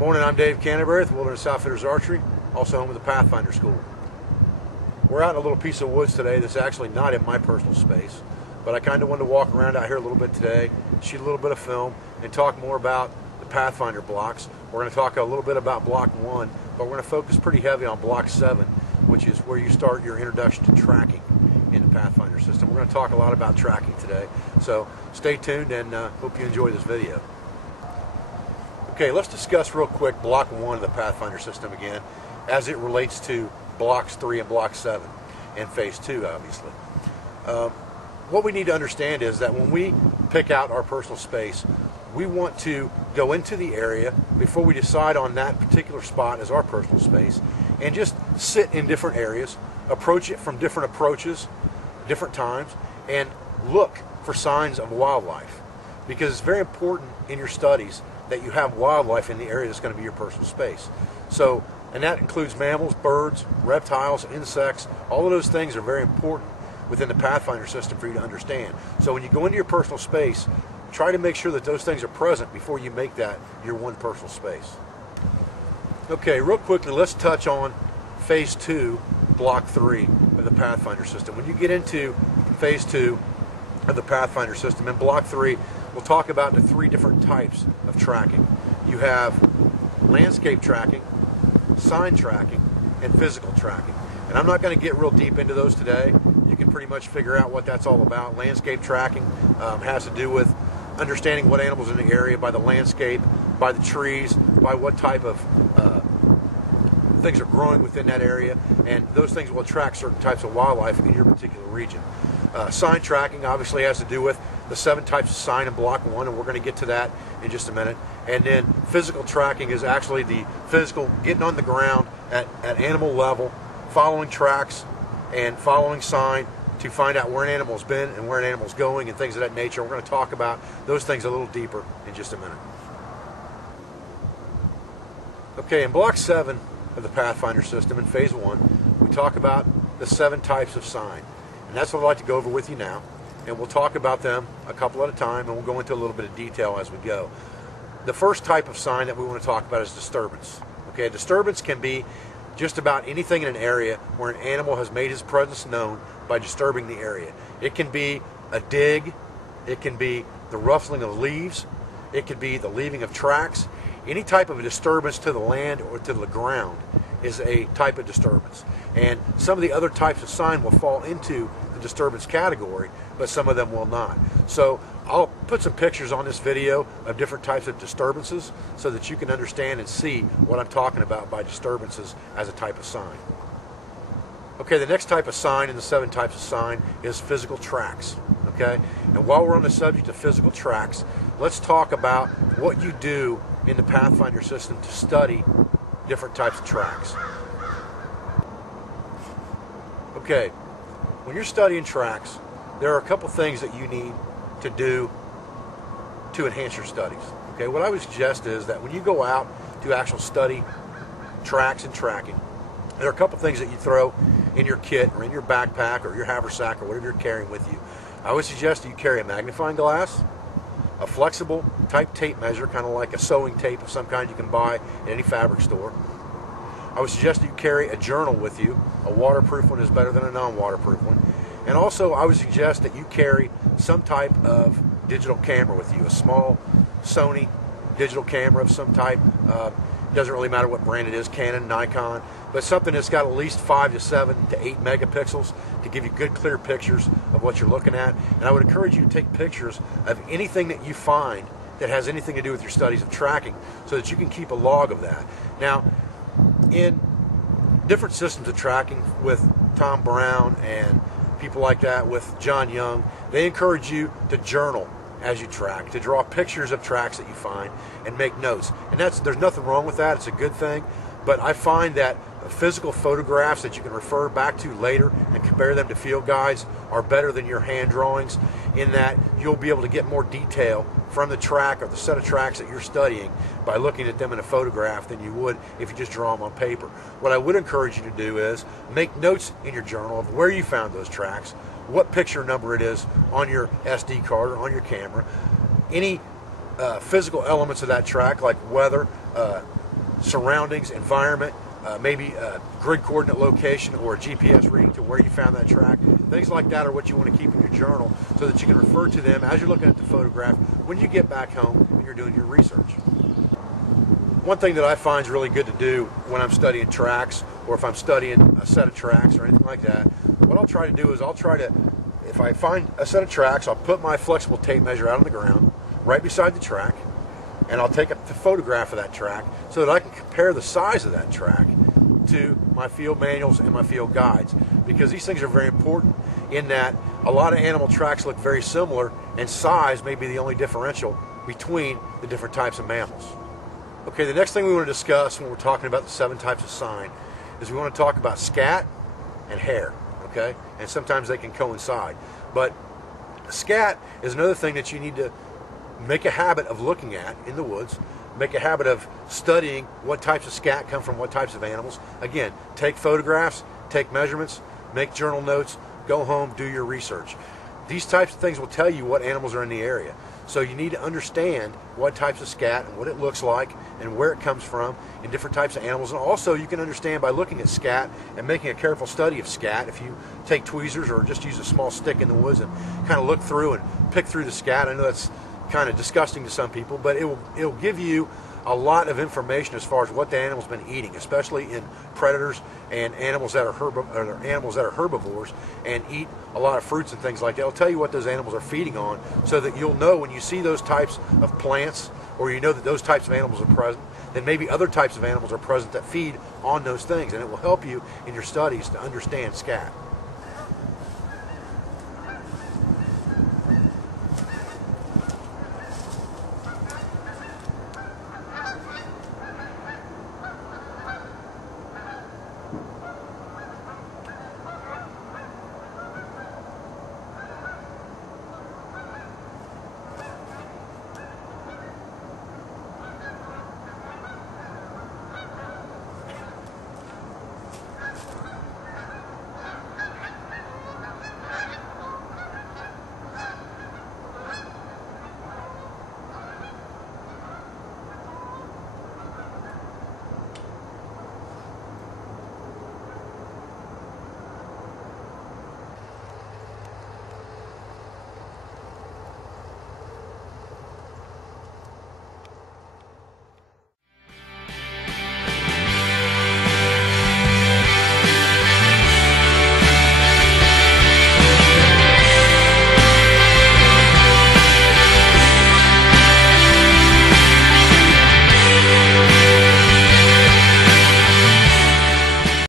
Morning, I'm Dave Canterbury with Wilderness Outfitters Archery, also home of the Pathfinder School. We're out in a little piece of woods today that's actually not in my personal space, but I kind of wanted to walk around out here a little bit today, shoot a little bit of film, and talk more about the Pathfinder blocks. We're going to talk a little bit about Block 1, but we're going to focus pretty heavy on Block 7, which is where you start your introduction to tracking in the Pathfinder system. We're going to talk a lot about tracking today, so stay tuned and hope you enjoy this video. Okay, let's discuss real quick Block 1 of the Pathfinder system again as it relates to Blocks 3 and Block 7 and Phase 2, obviously. What we need to understand is that when we pick out our personal space, we want to go into the area before we decide on that particular spot as our personal space and just sit in different areas, approach it from different approaches, different times, and look for signs of wildlife. Because it's very important in your studies that you have wildlife in the area that's going to be your personal space. So, and that includes mammals, birds, reptiles, insects. All of those things are very important within the Pathfinder system for you to understand. So when you go into your personal space, try to make sure that those things are present before you make that your one personal space. Okay, real quickly, let's touch on Phase 2, Block 3 of the Pathfinder system. When you get into Phase 2 of the Pathfinder system, in Block 3, we'll talk about the three different types of tracking. You have landscape tracking, sign tracking, and physical tracking. And I'm not going to get real deep into those today. You can pretty much figure out what that's all about. Landscape tracking has to do with understanding what animals in the area by the landscape, by the trees, by what type of things are growing within that area, and those things will attract certain types of wildlife in your particular region. Sign tracking obviously has to do with the 7 types of sign in Block 1, and we're going to get to that in just a minute. And then physical tracking is actually the physical getting on the ground at animal level, following tracks and following sign to find out where an animal's been and where an animal's going and things of that nature. We're going to talk about those things a little deeper in just a minute. Okay, in Block 7 of the Pathfinder system in Phase 1, we talk about the 7 types of sign. And that's what I'd like to go over with you now. And we'll talk about them a couple at a time, and we'll go into a little bit of detail as we go. The first type of sign that we want to talk about is disturbance. Okay, disturbance can be just about anything in an area where an animal has made his presence known by disturbing the area. It can be a dig, it can be the ruffling of leaves, it could be the leaving of tracks. Any type of a disturbance to the land or to the ground is a type of disturbance. And some of the other types of sign will fall into the disturbance category, but some of them will not. So I'll put some pictures on this video of different types of disturbances so that you can understand and see what I'm talking about by disturbances as a type of sign. Okay, the next type of sign in the 7 types of sign is physical tracks. Okay, and while we're on the subject of physical tracks, let's talk about what you do in the Pathfinder system to study different types of tracks. Okay, when you're studying tracks, there are a couple things that you need to do to enhance your studies. Okay, what I would suggest is that when you go out to actually study tracks and tracking, there are a couple things that you throw in your kit or in your backpack or your haversack or whatever you're carrying with you. I would suggest that you carry a magnifying glass, a flexible type tape measure, kind of like a sewing tape of some kind you can buy at any fabric store. I would suggest that you carry a journal with you. A waterproof one is better than a non-waterproof one. And also I would suggest that you carry some type of digital camera with you, a small Sony digital camera of some type. Doesn't really matter what brand it is, Canon, Nikon, but something that's got at least 5 to 7 to 8 megapixels to give you good clear pictures of what you're looking at. And I would encourage you to take pictures of anything that you find that has anything to do with your studies of tracking so that you can keep a log of that. Now, in different systems of tracking with Tom Brown and people like that, with John Young, they encourage you to journal as you track, to draw pictures of tracks that you find and make notes. And there's nothing wrong with that. It's a good thing. But I find that physical photographs that you can refer back to later and compare them to field guides are better than your hand drawings, in that you'll be able to get more detail from the track or the set of tracks that you're studying by looking at them in a photograph than you would if you just draw them on paper. What I would encourage you to do is make notes in your journal of where you found those tracks, what picture number it is on your SD card or on your camera, any physical elements of that track like weather, surroundings, environment, maybe a grid coordinate location or a GPS reading to where you found that track. Things like that are what you want to keep in your journal so that you can refer to them as you're looking at the photograph when you get back home and you're doing your research. One thing that I find is really good to do when I'm studying tracks, or if I'm studying a set of tracks or anything like that, what I'll try to do is if I find a set of tracks, I'll put my flexible tape measure out on the ground right beside the track, and I'll take a photograph of that track so that I can compare the size of that track to my field manuals and my field guides, because these things are very important in that a lot of animal tracks look very similar, and size may be the only differential between the different types of mammals. Okay, the next thing we want to discuss when we're talking about the 7 types of sign is we want to talk about scat and hair, okay? And sometimes they can coincide. But scat is another thing that you need to make a habit of looking at in the woods, make a habit of studying what types of scat come from what types of animals. Again, take photographs, take measurements, make journal notes, go home, do your research. These types of things will tell you what animals are in the area. So you need to understand what types of scat and what it looks like and where it comes from in different types of animals. And also you can understand by looking at scat and making a careful study of scat. If you take tweezers or just use a small stick in the woods and kind of look through and pick through the scat, I know that's kind of disgusting to some people, but it'll give you a lot of information as far as what the animal's been eating, especially in predators and animals that are herbivores and eat a lot of fruits and things like that. It'll tell you what those animals are feeding on, so that you'll know when you see those types of plants, or you know that those types of animals are present, then maybe other types of animals are present that feed on those things, and it will help you in your studies to understand scat.